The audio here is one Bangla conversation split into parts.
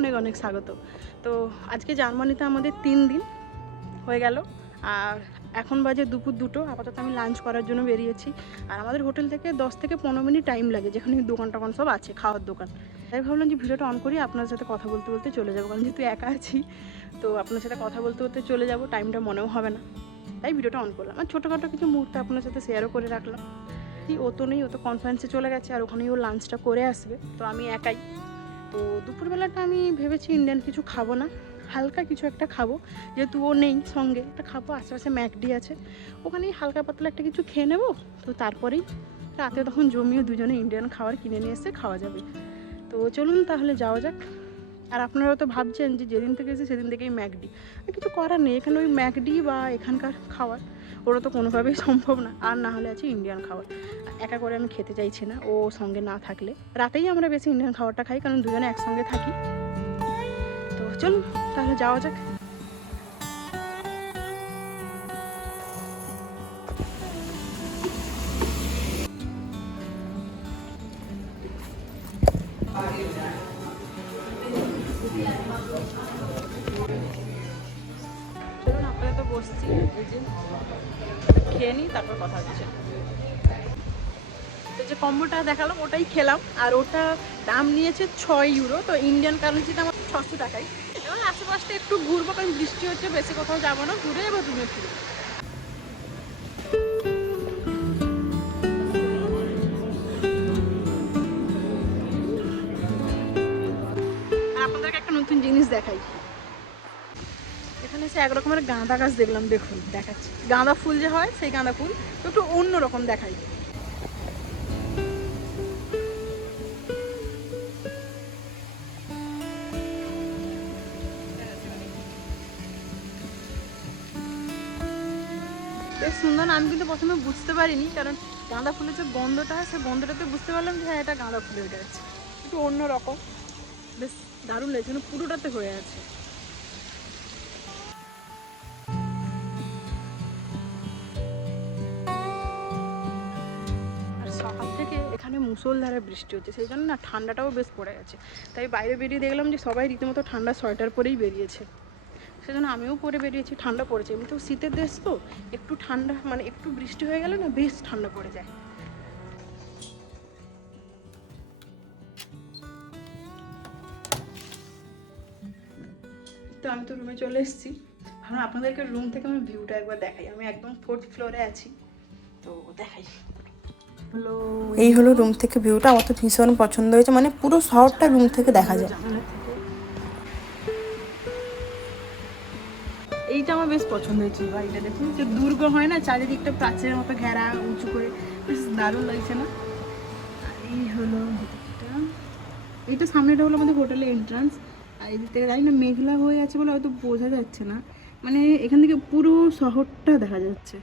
অনেক অনেক স্বাগত। তো আজকে জার্মানিতে আমাদের 3 দিন হয়ে গেল, আর এখন বাজে দুপুর 2টো। আপাতত আমি লাঞ্চ করার জন্য বেরিয়েছি, আর আমাদের হোটেল থেকে 10 থেকে 15 মিনিট টাইম লাগে, যেখানে দোকান টোকান সব আছে, খাওয়ার দোকান। তাই ভাবলাম যে ভিডিওটা অন করি, আপনার সাথে কথা বলতে বলতে চলে যাবো, কারণ যেহেতু একা আছি তো আপনার সাথে কথা বলতে বলতে চলে যাব, টাইমটা মনেও হবে না। তাই ভিডিওটা অন করলাম, আর ছোটোখাটো কিছু মুহূর্ত আপনার সাথে শেয়ারও করে রাখলাম। ও তো নেই, ও তো কনফারেন্সে চলে গেছে, আর ওখানেই ও লাঞ্চটা করে আসবে, তো আমি একাই। তো দুপুরবেলাটা আমি ভেবেছি ইন্ডিয়ান কিছু খাবো না, হালকা কিছু একটা খাবো, যেহেতু ও নেই সঙ্গে। একটা খাবো, আশেপাশে ম্যাকডি আছে, ওখানেই হালকা পাতলা একটা কিছু খেয়ে নেবো। তো তারপরেই রাতে তখন জমিয়ে দুজনে ইন্ডিয়ান খাবার কিনে নিয়ে এসে খাওয়া যাবে। তো চলুন তাহলে যাওয়া যাক। আর আপনারা তো ভাবছেন যে যেদিন থেকে এসে সেদিন থেকেই ম্যাকডি, কিছু করার নেই, এখানে ওই ম্যাকডি বা এখানকার খাবার ওরা তো কোনোভাবেই সম্ভব না। আর না হলে আছে ইন্ডিয়ান খাবার, একা করে আমি খেতে চাইছি না ও সঙ্গে না থাকলে। রাতেই আমরা বেশি ইন্ডিয়ান খাবারটা খাই, কারণ দুজনে একসঙ্গে থাকি। তো চলুন তাহলে যাওয়া যাক। চলুন, আপনারা তো বসছি, এই যে খেয়ে নিই, তারপর কথা হচ্ছে। তো যে কম্বোটা দেখালাম ওটাই খেলাম, আর ওটা দাম নিয়েছে 6 ইউরো, তো ইন্ডিয়ান কারেন্সিতে আমার 600 টাকায়। এবং আশেপাশটা একটু ঘুরবো, কারণ বৃষ্টি হচ্ছে, বেশি কোথাও যাবো না, ঘুরে এবার রুমে ফিরে। আপনাদেরকে একটা নতুন জিনিস দেখাই। এখানে এসে এক রকমের গাঁদা গাছ দেখলাম, দেখুন দেখাচ্ছি। গাঁদা ফুল যে হয়, সেই গাঁদা ফুল একটু অন্য রকম দেখাই। বেশ সুন্দর। আমি কিন্তু প্রথমে বুঝতে পারিনি, কারণ গাঁদা ফুলের যে গন্ধটা হয়, সেই গন্ধটাতে বুঝতে পারলাম যে হ্যাঁ, এটা গাঁদা ফুলের গাছ, একটু অন্য রকম। বেশ দারুণ লাগছে, মানে পুরোটাতে হয়ে আছে। আর সকাল থেকে এখানে মুষলধারে বৃষ্টি হচ্ছে, সেই জন্য না ঠান্ডাটাও বেশ পড়ে গেছে। তাই বাইরে বেরিয়ে দেখলাম যে সবাই রীতিমতো ঠান্ডা সোয়েটার পরেই বেরিয়েছে, সেজন্য আমিও পরে বেরিয়েছি। ঠান্ডা পড়েছে, এমনিতেও শীতের দেশ তো, একটু ঠান্ডা মানে একটু বৃষ্টি হয়ে গেলে না বেশ ঠান্ডা পড়ে যায়। তো আমি তো রুমে চলে এসেছি, ভাবলাম আপনাদেরকে রুম থেকে আমি ভিউটা একবার দেখাই। আমি একদম 4th ফ্লোরে আছি, তো দেখাই। এই হলো রুম থেকে ভিউটা। আমার তো ভীষণ পছন্দ হয়েছে, মানে পুরো শহরটা রুম থেকে দেখা যায়। এইটা আমার বেশ পছন্দ হয়েছে। বাড়িটা দেখুন, যে দুর্গ হয় না, চারিদিকটা প্রাচীরের মতো ঘেরা, উঁচু করে, বেশ দারুণ লাগছে না? এই হলো ভিতরটা, এইটা সামনেটা হলো আমাদের হোটেলের এন্ট্রান্স। আর এই দিক থেকে জানি না মেঘলা হয়ে আছে বলে হয়তো বোঝা যাচ্ছে না, মানে এখান থেকে পুরো শহরটা দেখা যাচ্ছে।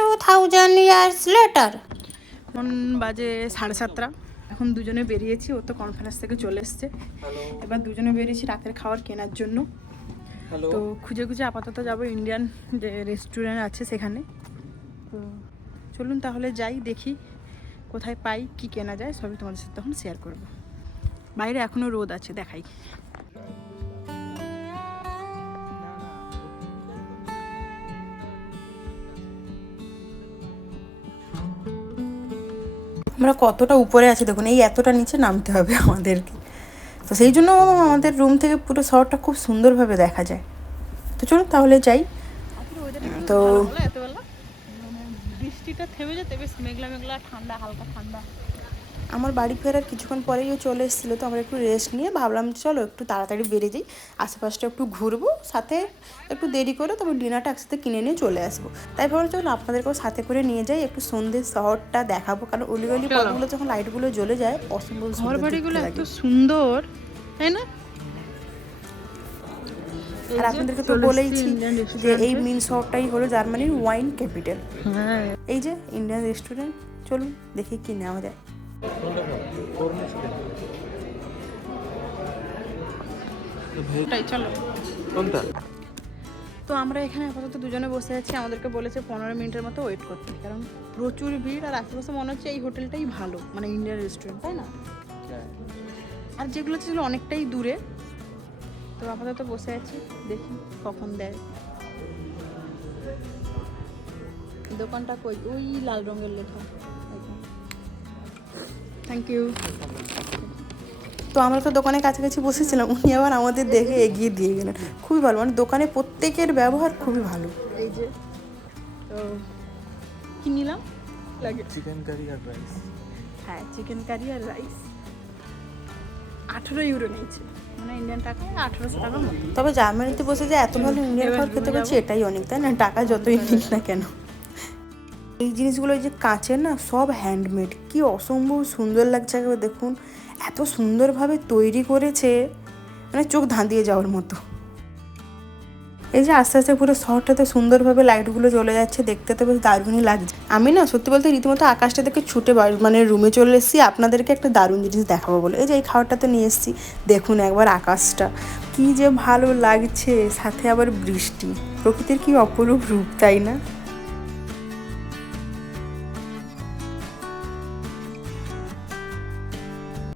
2000 years later এখন বাজে 7:30। এখন দুজনে বেরিয়েছি, ও তো কনফারেন্স থেকে চলে এসছে। এবার দুজনে বেরিয়েছি রাতের খাবার কেনার জন্য। তো খুঁজে খুঁজে আপাতত যাবো ইন্ডিয়ান যে রেস্টুরেন্ট আছে সেখানে। তো চলুন তাহলে যাই, দেখি কোথায় পাই, কি কেনা যায়, সবই তোমাদের সাথে তখন শেয়ার করব। বাইরে এখনও রোদ আছে, দেখাই। আমরা কতটা উপরে আছি দেখুন, এই এতটা নিচে নামতে হবে আমাদেরকে। তো সেই জন্য আমাদের রুম থেকে পুরো শহরটা খুব সুন্দরভাবে দেখা যায়। তো চলুন তাহলে যাই। তো বৃষ্টিটা থেমে যেতে বেশ মেঘলা মেঘলা, ঠান্ডা, হালকা ঠান্ডা। আমার বাড়ি ফেরার কিছুক্ষণ পরেই ও চলে এসেছিলো, তো আমরা একটু রেস্ট নিয়ে ভাবলাম চলো একটু তাড়াতাড়ি বেরিয়ে যাই, আশেপাশটা একটু ঘুরবো, সাথে একটু দেরি করে তবে ডিনারটা একসাথে কিনে নিয়ে চলে আসবো। তাই ভাবলাম চলো আপনাদেরকেও সাথে করে নিয়ে যাই, একটু সন্ধ্যের শহরটা দেখাবো, কারণ অলিগলি পথগুলো যখন লাইটগুলো জ্বলে যায় অসম্ভব ঘর সুন্দর বাড়িগুলো দেখতে এত লাগে। সুন্দর, তাই না? আর আপনাদেরকে তো বলেইছি যে এই মেন শহরটাই হলো জার্মানির ওয়াইন ক্যাপিটাল। হ্যাঁ, এই যে ইন্ডিয়ান রেস্টুরেন্ট, চলুন দেখি কি নেওয়া যায়। চলো। তো আমরা এখানে আপাতত দুজনে বসে আছি, আমাদেরকে বলেছে 15 মিনিটের মতো ওয়েট করতে, কারণ প্রচুর ভিড়। আর আশেপাশে মনে হচ্ছে এই হোটেলটাই ভালো, মানে ইন্ডিয়ান রেস্টুরেন্ট, তাই না? আর যেগুলো ছিল অনেকটাই দূরে, তো আপাতত বসে আছি, দেখি কখন দেয়। দোকানটা কই? ওই লাল রঙের লেখা। Thank you. তো আমরা তো দোকানের কাছাকাছি বসেছিলাম, উনি আবার আমাদের দেখে এগিয়ে দিয়ে গেলেন। খুবই ভালো, মানে দোকানে প্রত্যেকের ব্যবহার খুবই ভালো। এই যে তো কি নিলাম লাগে, চিকেন কারি আর রাইস। হ্যাঁ চিকেন কারি আর রাইস। 18 ইউরো নিয়েছে, মানে ইন্ডিয়ান টাকায় 1800 টাকা মতো। তবে জার্মানিতে বসে যে এত ভালো ইন্ডিয়ান খাবার খেতে পারছি এটাই অনেক, তাই না? টাকা যতই নিক না কেন। এই জিনিসগুলো যে কাঁচের না, সব হ্যান্ডমেড, কি অসম্ভব সুন্দর লাগছে। একবার দেখুন, এত সুন্দরভাবে তৈরি করেছে, মানে চোখ ধাঁধিয়ে যাওয়ার মতো। এই যে আস্তে আস্তে পুরো শহরটাতে সুন্দরভাবে লাইটগুলো চলে যাচ্ছে, দেখতে তো বেশ দারুণই লাগছে। আমি না সত্যি বলতে রীতিমতো আকাশটা থেকে ছুটে মানে রুমে চলে এসেছি আপনাদেরকে একটা দারুণ জিনিস দেখাবো বলে। এই যে এই খাবারটাতে নিয়ে এসেছি, দেখুন একবার আকাশটা কি যে ভালো লাগছে, সাথে আবার বৃষ্টি, প্রকৃতির কি অপরূপ রূপ, তাই না?